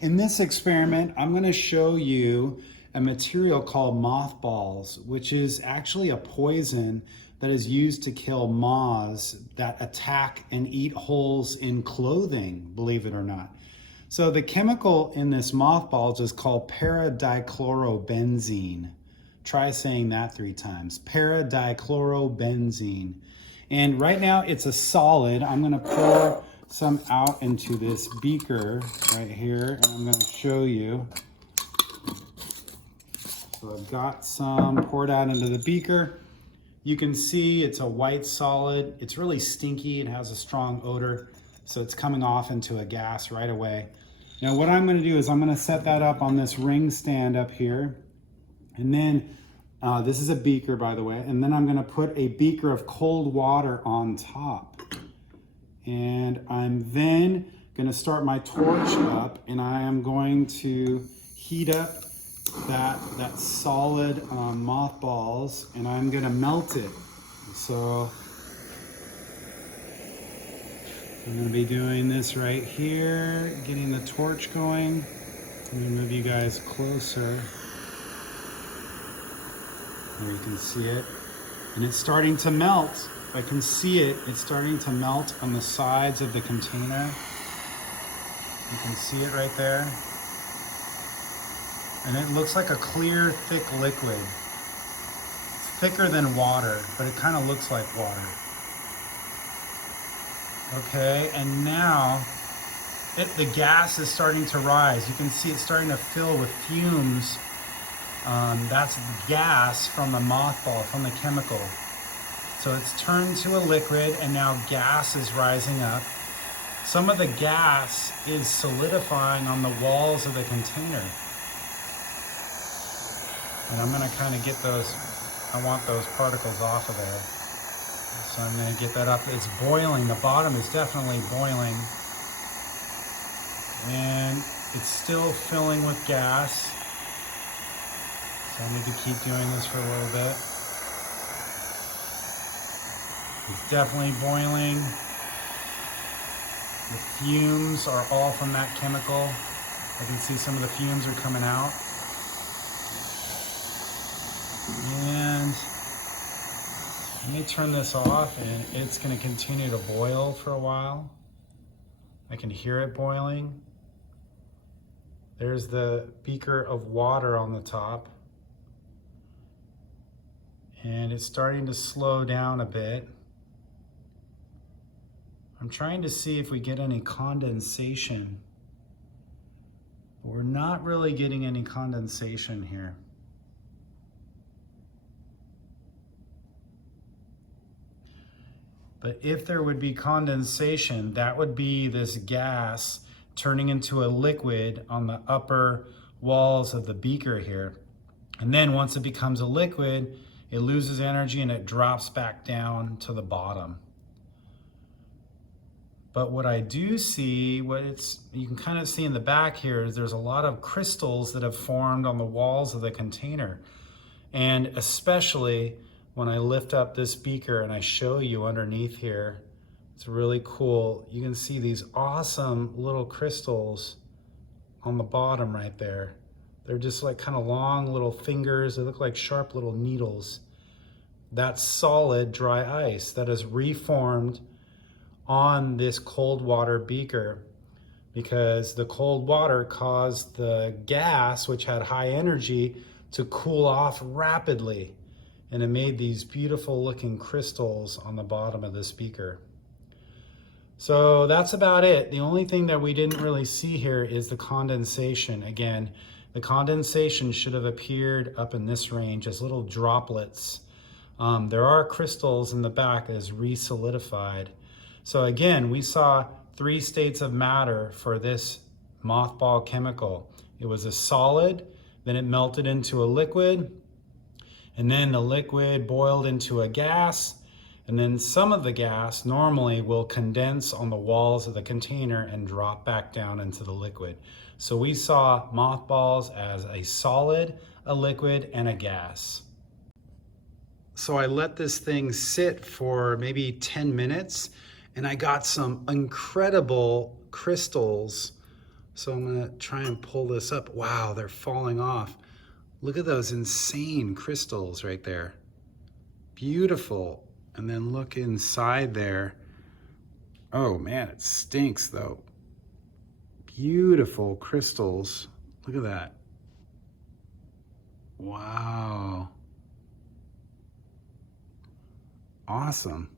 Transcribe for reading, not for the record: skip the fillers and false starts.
In this experiment, I'm going to show you a material called mothballs, which is actually a poison that is used to kill moths that attack and eat holes in clothing, believe it or not. So the chemical in this mothballs is called para-dichlorobenzene. Try saying that 3 times. Para-dichlorobenzene. And right now it's a solid. I'm going to pour some out into this beaker right here, and I'm going to show you. So I've got some poured out into the beaker. You can see it's a white solid. It's really stinky and has a strong odor, so it's coming off into a gas right away. Now what I'm going to do is I'm going to set that up on this ring stand up here, and then this is a beaker, by the way, and then I'm going to put a beaker of cold water on top. And I'm then going to start my torch up, and I am going to heat up that solid mothballs, and I'm going to melt it. So I'm going to be doing this right here, getting the torch going. Let me move you guys closer. There you can see it. And it's starting to melt. I can see it. It's starting to melt on the sides of the container. You can see it right there. And it looks like a clear, thick liquid. It's thicker than water, but it kind of looks like water. Okay, and now the gas is starting to rise. You can see it's starting to fill with fumes. That's gas from the mothball, from the chemical. So it's turned to a liquid, and now gas is rising up. Some of the gas is solidifying on the walls of the container. And I'm gonna kind of get those, I want those particles off of there. So I'm gonna get that up. It's boiling, the bottom is definitely boiling. And it's still filling with gas. So I need to keep doing this for a little bit. It's definitely boiling. The fumes are all from that chemical. I can see some of the fumes are coming out. And let me turn this off, and it's going to continue to boil for a while. I can hear it boiling. There's the beaker of water on the top. And it's starting to slow down a bit. I'm trying to see if we get any condensation. We're not really getting any condensation here. But if there would be condensation, that would be this gas turning into a liquid on the upper walls of the beaker here. And then once it becomes a liquid, it loses energy and it drops back down to the bottom. But what I do see, you can kind of see in the back here, is there's a lot of crystals that have formed on the walls of the container. And especially when I lift up this beaker and I show you underneath here, it's really cool. You can see these awesome little crystals on the bottom right there. They're just like kind of long little fingers. They look like sharp little needles. That's solid dry ice that has reformed on this cold water beaker, because the cold water caused the gas, which had high energy, to cool off rapidly. And it made these beautiful looking crystals on the bottom of this beaker. So that's about it. The only thing that we didn't really see here is the condensation. Again, the condensation should have appeared up in this range as little droplets. There are crystals in the back as re-solidified. So again, we saw 3 states of matter for this mothball chemical. It was a solid, then it melted into a liquid, and then the liquid boiled into a gas, and then some of the gas normally will condense on the walls of the container and drop back down into the liquid. So we saw mothballs as a solid, a liquid, and a gas. So I let this thing sit for maybe 10 minutes, and I got some incredible crystals So I'm gonna try and pull this up. Wow, they're falling off. Look at those insane crystals right there. Beautiful. And then look inside there. Oh man, it stinks though. Beautiful crystals. Look at that. Wow. Awesome.